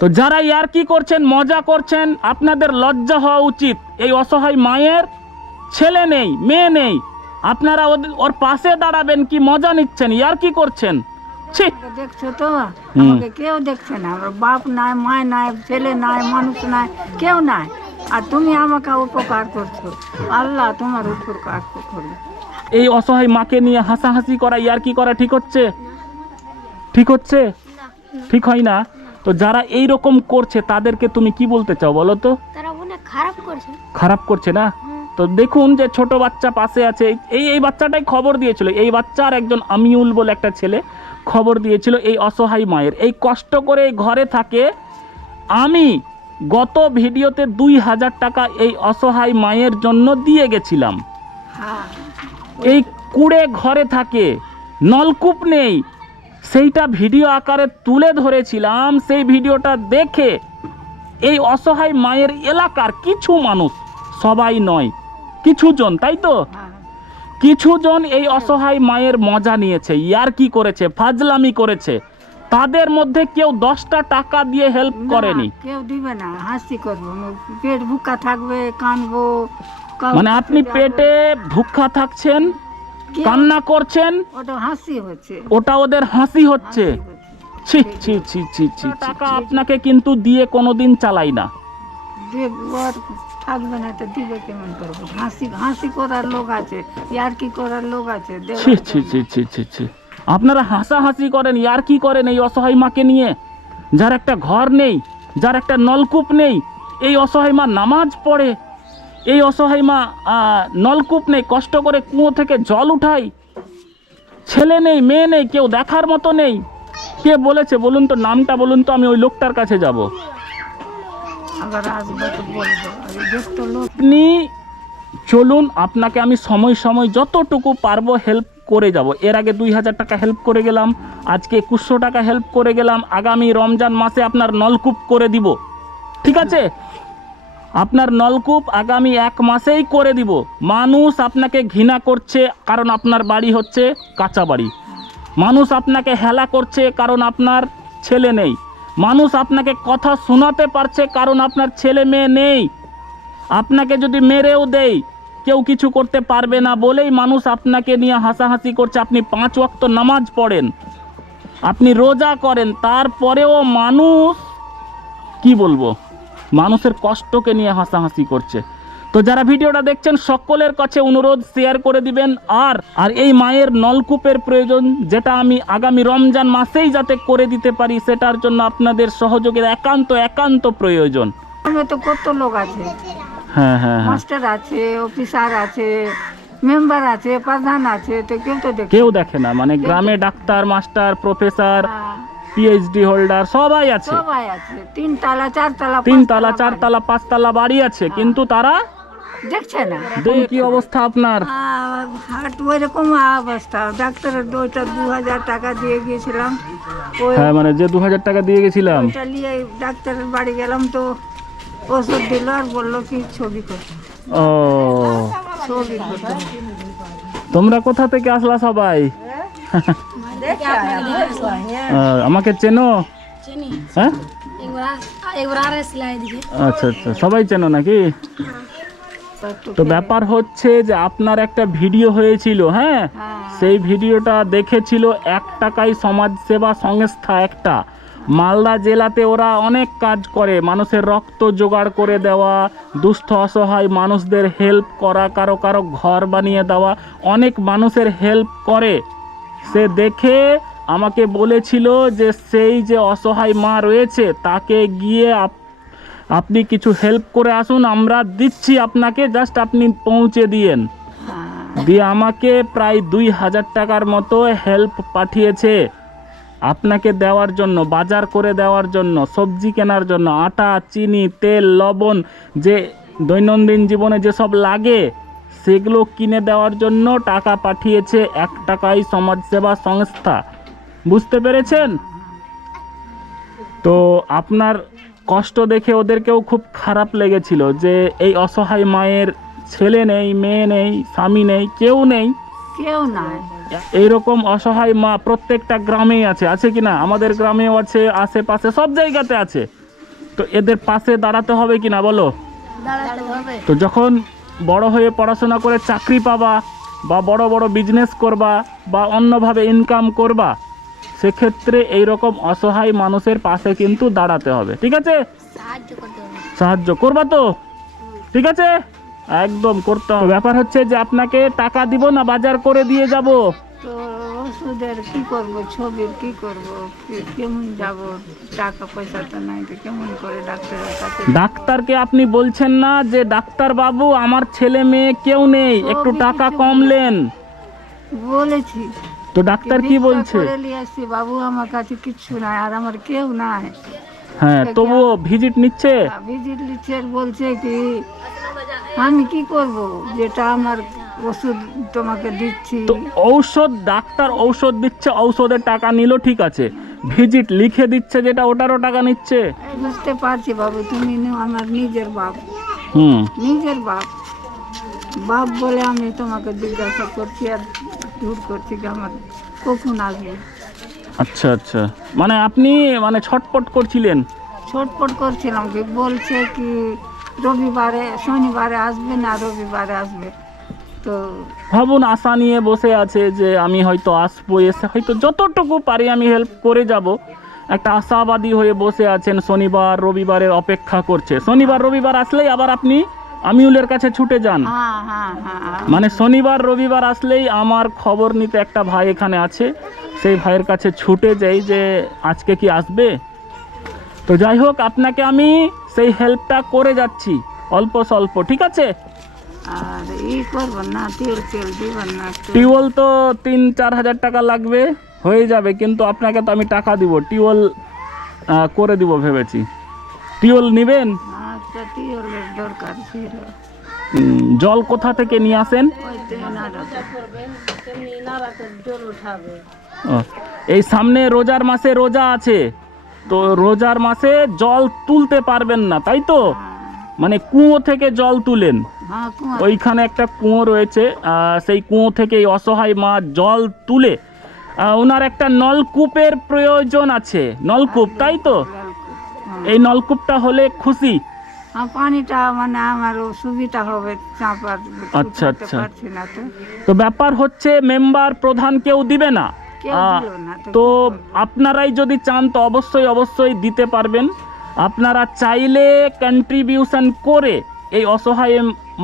তো যারা ইয়ার কি করছেন মজা করছেন আপনাদের লজ্জা হওয়া উচিত। এই অসহায় মায়ের ছেলে নেই মেয়ে নেই। আপনারা ওদের- ওর পাশে দাঁড়াবেন কি মজা নিচ্ছেন? ইয়ার কি করছেন? ছি। দেখছ তো? আমাকে কেউ দেখছে না। আমার বাপ নাই মায় নাই ছেলে নাই মানুষ নাই কেউ নাই। আর তুমি আমাকে উপকার করছ। আল্লাহ তোমার উপকার করবে এই অসহায় মাকে নিয়ে হাসাহাসি করা ইয়ার কি করা ঠিক হচ্ছে? ঠিক হচ্ছে? ঠিক হয় না? তো যারা এই রকম করছে তাদেরকে তুমি কি বলতে চাও বলো তো? তারা অনেক খারাপ করছে। খারাপ করছে না? তো দেখুন যে ছোট বাচ্চা পাশে আছে এই এই বাচ্চাটাই খবর দিয়েছিল। এই বাচ্চার একজন আমিউল বলে একটা ছেলে খবর দিয়েছিল এই অসহায় মায়ের। এই কষ্ট করে এই ঘরে থাকে আমি গত ভিডিওতে দুই হাজার টাকা এই অসহায় মায়ের জন্য দিয়ে গেছিলাম। হ্যাঁ। এই কুড়ে ঘরে থাকে নলকূপ নেই সেইটা ভিডিও আকারে তুলে ধরেছিলাম সেই ভিডিওটা দেখে এই অসহায় মায়ের এলাকার কিছু মানুষ সবাই নয় কিছু জন তাই তো? হ্যাঁ কিছু জন এই অসহায় মায়ের মজা নিয়েছে ইয়ার কি করেছে ফাজলামি করেছে তাদের মধ্যে কেউ দশটা টাকা দিয়ে হেল্প করেনি। কেউ দিবে না হাসি করব পেট ভুকা থাকবে কানবো মানে আপনি পেটে ভুক্ষা থাকছেন? কান্না করছেন? ওটা হাসি হচ্ছে। ওটা ওদের হাসি হচ্ছে। ছি ছি ছি ছি ছি টাকা আপনাকে কিন্তু দিয়ে কোনোদিন চালাই না। থাকবে না তো দিবে কেমন করব? হাসি হাসি করার লোক আছে ইয়ার কি করার লোক আছে? ছি ছি ছি ছি ছি ছি। আপনারা হাসাহাসি করেন ইয়ার কি করেন এই অসহায় মাকে নিয়ে? যার একটা ঘর নেই যার একটা নলকূপ নেই এই অসহায় মা নামাজ পড়ে এই অসহায় মা নলকূপ নেই কষ্ট করে কুয়ো থেকে জল উঠাই। ছেলে নেই মেয়ে নেই কেউ দেখার মতো নেই। কে বলেছে? বলুন তো নামটা বলুন তো আমি ওই লোকটার কাছে যাব। আপনি চলুন আপনাকে আমি সময় সময় যতটুকু পারব হেল্প করে যাব। এর আগে দুই হাজার টাকা হেল্প করে গেলাম আজকে একুশশো টাকা হেল্প করে গেলাম আগামী রমজান মাসে আপনার নলকূপ করে দিব। ঠিক আছে? আপনার নলকূপ আগামী এক মাসেই করে দিব। মানুষ আপনাকে ঘৃণা করছে কারণ আপনার বাড়ি হচ্ছে কাঁচা বাড়ি। মানুষ আপনাকে হেলা করছে কারণ আপনার ছেলে নেই। মানুষ আপনাকে কথা শোনাতে পারছে কারণ আপনার ছেলে মেয়ে নেই। আপনাকে যদি মেরেও দেয় কেউ কিছু করতে পারবে না বলেই মানুষ আপনাকে নিয়ে হাসাহাসি করছে। আপনি পাঁচ ওয়াক্ত নামাজ পড়েন, আপনি রোজা করেন, তারপরেও মানুষ কি বলব? মানুষের কষ্টকে নিয়ে হাসাহাসি করছে। তো যারা ভিডিওটা দেখছেন সকলের কাছে অনুরোধ শেয়ার করে দিবেন। আর আর এই মায়ের নলকূপের প্রয়োজন যেটা আমি আগামী রমজান মাসেই যাতে করে দিতে পারি সেটার জন্য আপনাদের সহযোগের একান্ত একান্ত প্রয়োজন। তো কত লোক আছে? হ্যাঁ হ্যাঁ হ্যাঁ। মাস্টার আছে অফিসার আছে মেম্বার আছে প্রধান আছে তো কেউ তো কেউ দেখে না মানে গ্রামে doctor master professor PhD holder সবাই আছে। সবাই আছে। তিন তালা চার তালা তিন তালা চার তালা পাঁচ তালা বাড়ি আছে কিন্তু তারা দেখছে না। কি অবস্থা আপনার। হাট ওই রকম অবস্থা। ডাক্তারের দু হাজার টাকা দিয়ে গিয়েছিলাম। হ্যাঁ মানে যে দু হাজার টাকা দিয়ে গেছিলাম। ওইটা নিয়ে ডাক্তারের বাড়ি গেলাম তো ওষুধ দিল আর বলল কি ছবি করতে। ও। ছবি করতে। তোমরা কোথা থেকে আসলা সবাই? আমাকে চেনো? হ্যাঁ? আচ্ছা আচ্ছা সবাই চেনো নাকি? তো ব্যাপার হচ্ছে যে আপনার একটা ভিডিও হয়েছিল হ্যাঁ? হ্যাঁ। সেই ভিডিওটা দেখেছিল এক টাকাই সমাজসেবা সংস্থা একটা। মালদা জেলাতে ওরা অনেক কাজ করে মানুষের রক্ত জোগাড় করে দেওয়া দুস্থ অসহায় মানুষদের হেল্প করা কারও কারও ঘর বানিয়ে দেওয়া অনেক মানুষের হেল্প করে। সে দেখে আমাকে বলেছিল যে সেই যে অসহায় মা রয়েছে তাকে গিয়ে আপ আপনি কিছু হেল্প করে আসুন আমরা দিচ্ছি আপনাকে জাস্ট আপনি পৌঁছে দিয়েন। হ্যাঁ। দিয়ে আমাকে প্রায় দুই হাজার টাকার মতো হেল্প পাঠিয়েছে। আপনাকে দেওয়ার জন্য বাজার করে দেওয়ার জন্য সবজি কেনার জন্য আটা চিনি তেল লবণ যে দৈনন্দিন জীবনে যেসব লাগে সেগুলো কিনে দেওয়ার জন্য টাকা পাঠিয়েছে এক টাকাই সমাজসেবা সংস্থা। বুঝতে পেরেছেন? তো আপনার কষ্ট দেখে ওদেরকেও খুব খারাপ লেগেছিল যে এই অসহায় মায়ের ছেলে নেই মেয়ে নেই স্বামী নেই কেউ নেই। কেউ নাই। এইরকম অসহায় মা প্রত্যেকটা গ্রামেই আছে। আছে কি না? আমাদের গ্রামেও আছে আশেপাশে সব জায়গাতে আছে। তো এদের পাশে দাঁড়াতে হবে কি না বলো? তো যখন বড় হয়ে পড়াশোনা করে চাকরি পাবা বা বড় বড় বিজনেস করবা বা অন্যভাবে ইনকাম করবা সেক্ষেত্রে এইরকম অসহায় মানুষের পাশে কিন্তু দাঁড়াতে হবে। ঠিক আছে? সাহায্য করবা তো? ঠিক আছে? একদম করতে হবে। ব্যাপার হচ্ছে যে আপনাকে টাকা দিব না বাজার করে দিয়ে যাব। ওষুধের কি করব ছবির কি করব কি- কেমন যাব টাকা পয়সা তো নাই তো কেমন করে ডাক্তারের কাছে ডাক্তারকে আপনি বলছেন না যে ডাক্তার বাবু আমার ছেলে মেয়ে কেউ নেই একটু টাকা কমলেন। বলেছি। তো ডাক্তার কি বলছে? বাবু আমার কাছে কিচ্ছু নাই আর আমার কেউ নাই। হ্যাঁ তবুও ভিজিট নিচ্ছে? ভিজিট লিখছে আর বলছে কি আমি কি করব? যেটা আমার ওষুধ তোমাকে দিচ্ছি। তো ঔষধ ডাক্তার ঔষধ দিচ্ছে ঔষধের টাকা নিল ঠিক আছে। ভিজিট লিখে দিচ্ছে যেটা ওটারও টাকা নিচ্ছে। বুঝতে পারছি বাবু তুমি আমার নিজের বাপ। হুম। নিজের বাপ। বাপ বলে আমি তোমাকে জিজ্ঞাসা করছি আর দূর করছি কি আমার কখন আসবে। আচ্ছা আচ্ছা। মানে আপনি মানে ছটপট করছিলেন? ছটপট করছিলাম কি বলছে কি রবিবারে শনিবারে আসবে না রবিবারে আসবে। তো ভাবুন আশা নিয়ে বসে আছে যে আমি হয়তো আসব এসে হয়তো যতটুকু পারি আমি হেল্প করে যাব। একটা আশাবাদী হয়ে বসে আছেন শনিবার রবিবারের অপেক্ষা করছে। শনিবার রবিবার আসলেই আবার আপনি আমিউলের কাছে ছুটে যান। হ্যাঁ হ্যাঁ হ্যাঁ মানে শনিবার রবিবার আসলেই আমার খবর নিতে একটা ভাই এখানে আছে। সেই ভাইয়ের কাছে ছুটে যাই যে আজকে কি আসবে? তো যাই হোক আপনাকে আমি সেই হেল্পটা করে যাচ্ছি অল্প স্বল্প ঠিক আছে? আর ই করব না তেল তেল দিবেন না একটু টিউবওয়েল তো তিন চার হাজার টাকা লাগবে হয়ে যাবে কিন্তু আপনাকে তো আমি টাকা দিব টিউবওয়েল করে দিব ভেবেছি। টিউবওয়েল নেবেন? আচ্ছা তেলের দরকার ছিল। জল কোথা থেকে নিয়ে আসেন? এই সামনে রোজার মাসে রোজা আছে তো রোজার মাসে জল তুলতে পারবেন না তাই তো? মানে কুয়ো থেকে জল তুলেন। হ্যাঁ ওইখানে একটা কুয়ো রয়েছে সেই কুয়ো থেকে এই অসহায় মা জল তুলে ওনার একটা নলকূপের প্রয়োজন আছে। নলকূপ তাই তো? এই নলকূপটা হলে খুশি। হ্যাঁ পানিটা মানে আমার সুবিধা হবে আচ্ছা, আচ্ছা। তো। ব্যাপার হচ্ছে মেম্বার প্রধান কেউ দিবে না। তো? আপনারাই যদি চান তো অবশ্যই অবশ্যই দিতে পারবেন। আপনারা চাইলে কন্ট্রিবিউশন করে এই অসহায়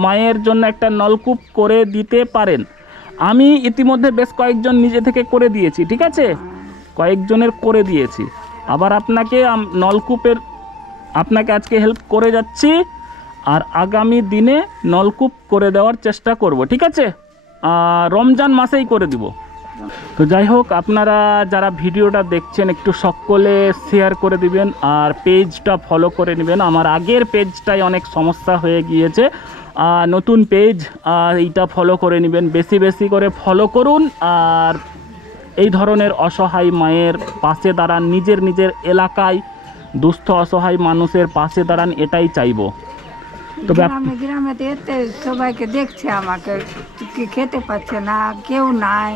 মায়ের জন্য একটা নলকূপ করে দিতে পারেন। আমি ইতিমধ্যে বেশ কয়েকজন নিজে থেকে করে দিয়েছি, ঠিক আছে? কয়েকজনের করে দিয়েছি। আবার আপনাকে নলকূপের, আপনাকে আজকে হেল্প করে যাচ্ছি আর আগামী দিনে নলকূপ করে দেওয়ার চেষ্টা করব, ঠিক আছে? রমজান মাসেই করে দিব। তো যাই হোক, আপনারা যারা ভিডিওটা দেখছেন, একটু সকলে শেয়ার করে দিবেন আর পেজটা ফলো করে নেবেন। আমার আগের পেজটাই অনেক সমস্যা হয়ে গিয়েছে। নতুন পেজ এইটা ফলো করে নেবেন। বেশি বেশি করে ফলো করুন আর এই ধরনের অসহায় মায়ের পাশে দাঁড়ান। নিজের নিজের এলাকায় দুস্থ অসহায় মানুষের পাশে দাঁড়ান, এটাই চাইব। তো গ্রামে সবাইকে দেখছে আমাকে খেতে পাচ্ছে না, কেউ নাই।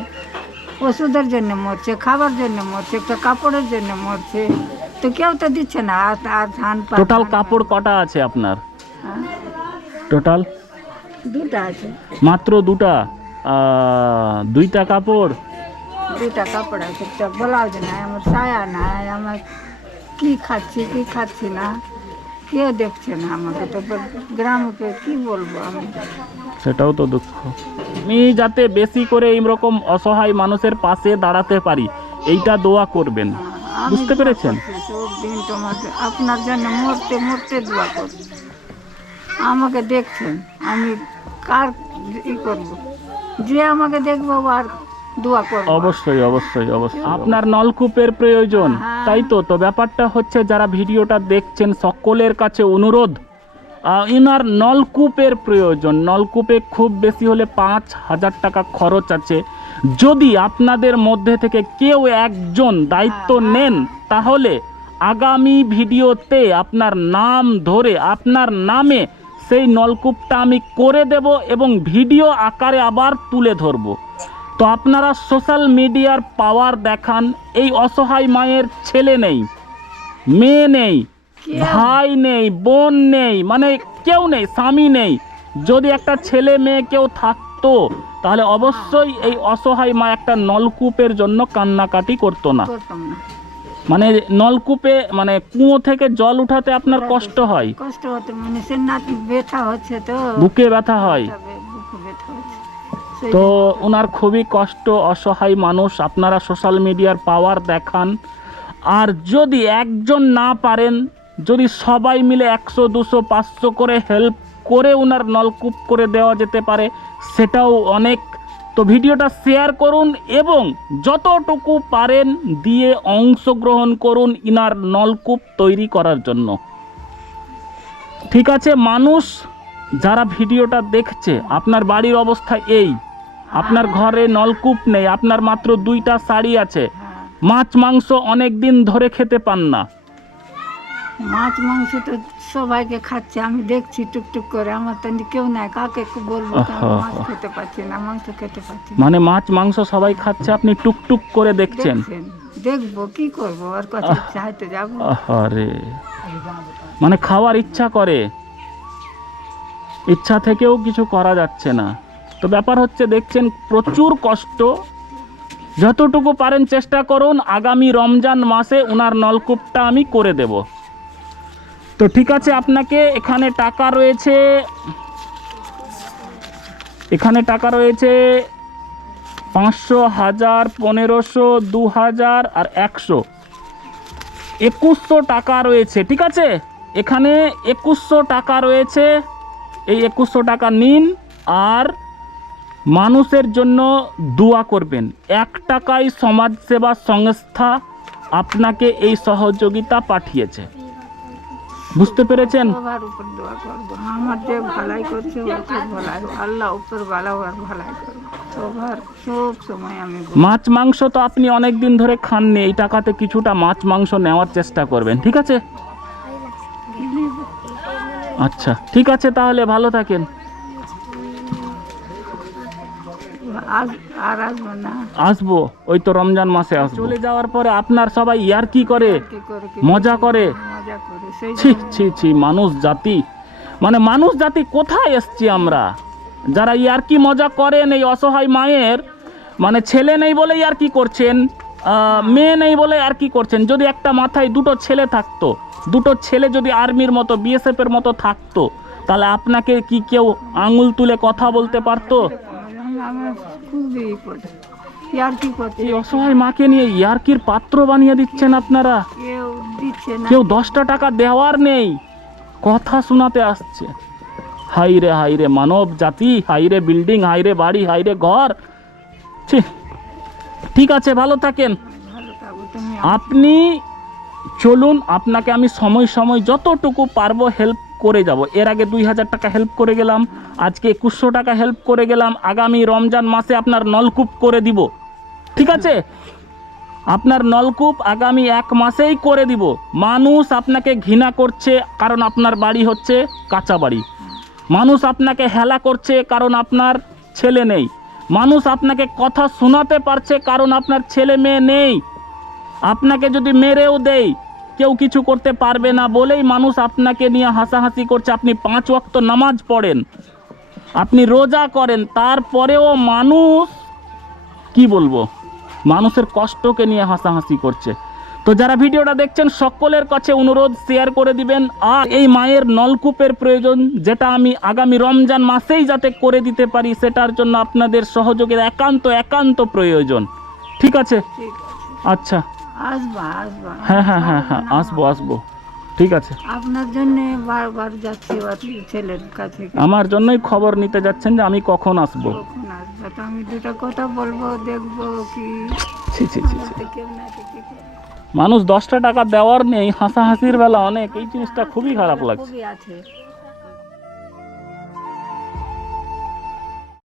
ওষুধের জন্য মরছে খাবার জন্য মরছে একটা কাপড়ের জন্য মরছে। তো কেউ তো দিচ্ছে না আর আর ধান টোটাল কাপড় কটা আছে আপনার? হ্যাঁ, টোটাল দুটা আছে। মাত্র দুটা? দুইটা কাপড়? দুটা কাপড় আছে একটা ব্লাউজ নাই আমার সায়া নাই আমার কি খাচ্ছি কি খাচ্ছি না। কেউ দেখছে না আমাকে? তো গ্রামকে কি বলব আমি? সেটাও তো দুঃখ। আমি যাতে বেশি করে এইরকম অসহায় মানুষের পাশে দাঁড়াতে পারি এইটা দোয়া করবেন। বুঝতে পেরেছেন? দিন তোমাকে। আপনার জন্য মরতে মরতে দোয়া করছি। আমাকে দেখছেন আমি কার ই করব? যে আমাকে দেখব আর দোয়া করব। অবশ্যই অবশ্যই অবশ্যই আপনার নলকূপের প্রয়োজন। হ্যাঁ। তাই তো তো ব্যাপারটা হচ্ছে যারা ভিডিওটা দেখছেন সকলের কাছে অনুরোধ ইনার নলকূপের প্রয়োজন। নলকূপে খুব বেশি হলে পাঁচ হাজার টাকা খরচ আছে। যদি আপনাদের মধ্যে থেকে কেউ একজন দায়িত্ব হ্যাঁ, নেন তাহলে আগামী ভিডিওতে আপনার নাম ধরে আপনার নামে সেই নলকূপটা আমি করে দেব এবং ভিডিও আকারে আবার তুলে ধরব। তো আপনারা সোশ্যাল মিডিয়ার পাওয়ার দেখান এই অসহায় মায়ের ছেলে নেই মেয়ে নেই ভাই নেই বোন নেই মানে কেউ নেই স্বামী নেই। যদি একটা ছেলে মেয়ে কেউ থাকতো তাহলে অবশ্যই এই অসহায় মা একটা নলকূপের জন্য কান্নাকাটি করতো না। মানে নলকূপে মানে কুয়ো থেকে জল উঠাতে আপনার কষ্ট হয়। কষ্ট হতো মানে সে না ব্যথা হচ্ছে তো। বুকে ব্যথা হয়। বুকে ব্যথা হচ্ছে। তো ওনার খুবই কষ্ট, অসহায় মানুষ। আপনারা সোশ্যাল মিডিয়ার পাওয়ার দেখান। আর যদি একজন না পারেন, যদি সবাই মিলে একশো, দুশো, পাঁচশো করে হেল্প করে ওনার নলকূপ করে দেওয়া যেতে পারে, সেটাও অনেক। তো ভিডিওটা শেয়ার করুন এবং যতটুকু পারেন দিয়ে অংশগ্রহণ করুন ইনার নলকূপ তৈরি করার জন্য। ঠিক আছে, মানুষ, যারা ভিডিওটা দেখছে, আপনার বাড়ির অবস্থা এই। আপনার ঘরে নলকূপ নেই আপনার মাত্র দুইটা শাড়ি আছে। মাছ মাংস অনেক দিন ধরে খেতে পান না। মাছ মাংস তো সবাইকে খাচ্ছে আমি দেখছি টুকটুক করে আমার তো কেউ নাই কাকে কি বলব মাছ খেতে পাচ্ছি না মাংস খেতে পাচ্ছি মানে মাছ মাংস সবাই খাচ্ছে আপনি টুকটুক করে দেখছেন? দেখছেন দেখব কি করব আর কত চাইতে যাব আরে মানে খাওয়ার ইচ্ছা করে। ইচ্ছা থেকেও কিছু করা যাচ্ছে না। তো ব্যাপার হচ্ছে দেখছেন, প্রচুর কষ্ট। যতটুকু পারেন চেষ্টা করুন, আগামী রমজান মাসে ওনার নলকূপটা আমি করে দেব। তো ঠিক আছে, আপনাকে এখানে টাকা রয়েছে, এখানে টাকা রয়েছে পাঁচশো হাজার, পনেরোশো, দু হাজার আর একশো। একুশশো টাকা রয়েছে, ঠিক আছে? এখানে একুশশো টাকা রয়েছে, এই একুশশো টাকা নিন আর মানুষের জন্য দোয়া করবেন। এক টাকায় সমাজসেবা সংস্থা আপনাকে এই সহযোগিতা পাঠিয়েছে। বুঝতে পেরেছেন। মাছ মাংস তো আপনি অনেক দিন ধরে খাননি। এই টাকাতে কিছুটা মাছ মাংস নেওয়ার চেষ্টা করবেন। ঠিক আছে? আচ্ছা ঠিক আছে তাহলে। ভালো থাকেন। আর আসব না। আসব? ওই তো রমজান মাসে আসব। চলে যাওয়ার পরে আপনার সবাই ইয়ার কি করে? মজা করে? সেই ছি ছি ছি মানুষ জাতি। মানে মানুষ জাতি কোথায় এসছি আমরা? যারা ইয়ার কি মজা করেন এই অসহায় মায়ের? মানে ছেলে নেই বলে আর কি করছেন? মেয়ে নেই বলে আর কি করছেন? যদি একটা মাথায় দুটো ছেলে থাকতো দুটো ছেলে যদি আর্মির মতো বিএসএফ এর মতো থাকতো তাহলে আপনাকে কি কেউ আঙুল তুলে কথা বলতে পারতো? আমার খুবই পড়ে আর করছে এই অসহায় মাকে নিয়ে ইয়ারকির পাত্র বানিয়ে দিচ্ছেন আপনারা। কেউ দিচ্ছে না। কেউ দশটা টাকা দেওয়ার নেই। কথা শোনাতে আসছে। হাই রে হাই রে মানব জাতি হাই রে বিল্ডিং হাই রে বাড়ি হাই রে ঘর। ঠিক আছে ভালো থাকেন। আপনি চলুন আপনাকে আমি সময় সময় যতটুকু পারব হেল্প করে যাব। এর আগে দুই হাজার টাকা হেল্প করে গেলাম, আজকে একুশশো টাকা হেল্প করে গেলাম, আগামী রমজান মাসে আপনার নলকূপ করে দিব। ঠিক আছে? আপনার নলকূপ আগামী এক মাসেই করে দিব। মানুষ আপনাকে ঘৃণা করছে, কারণ আপনার বাড়ি হচ্ছে কাঁচা বাড়ি। মানুষ আপনাকে হেলা করছে, কারণ আপনার ছেলে নেই। মানুষ আপনাকে কথা শোনাতে পারছে, কারণ আপনার ছেলে মেয়ে নেই। আপনাকে যদি মেরেও দেয় কেউ কিছু করতে পারবে না বলেই মানুষ আপনাকে নিয়ে হাসাহাসি করছে। আপনি পাঁচ ওয়াক্ত নামাজ পড়েন আপনি রোজা করেন তারপরেও মানুষ কি বলব? মানুষের কষ্টকে নিয়ে হাসাহাসি করছে। তো যারা ভিডিওটা দেখছেন সকলের কাছে অনুরোধ শেয়ার করে দিবেন। আর এই মায়ের নলকূপের প্রয়োজন যেটা আমি আগামী রমজান মাসেই যাতে করে দিতে পারি সেটার জন্য আপনাদের সহযোগের একান্ত একান্ত প্রয়োজন। ঠিক আছে? ঠিক আছে। আচ্ছা। আসবা আসবা হ্যাঁ হ্যাঁ হ্যাঁ হ্যাঁ আসব। আসব ঠিক আছে। আপনার জন্য বারবার যাচ্ছি ছেলের কাছে। আমার জন্যই খবর নিতে যাচ্ছেন যে আমি কখন আসব। কখন আসবে? তো আমি দুটো কথা বলব দেখব কি ছি ছি ছি? মানুষ দশটা টাকা দেওয়ার নেই হাসাহাসির বেলা অনেক। এই জিনিসটা খুবই খারাপ লাগছে। আছে।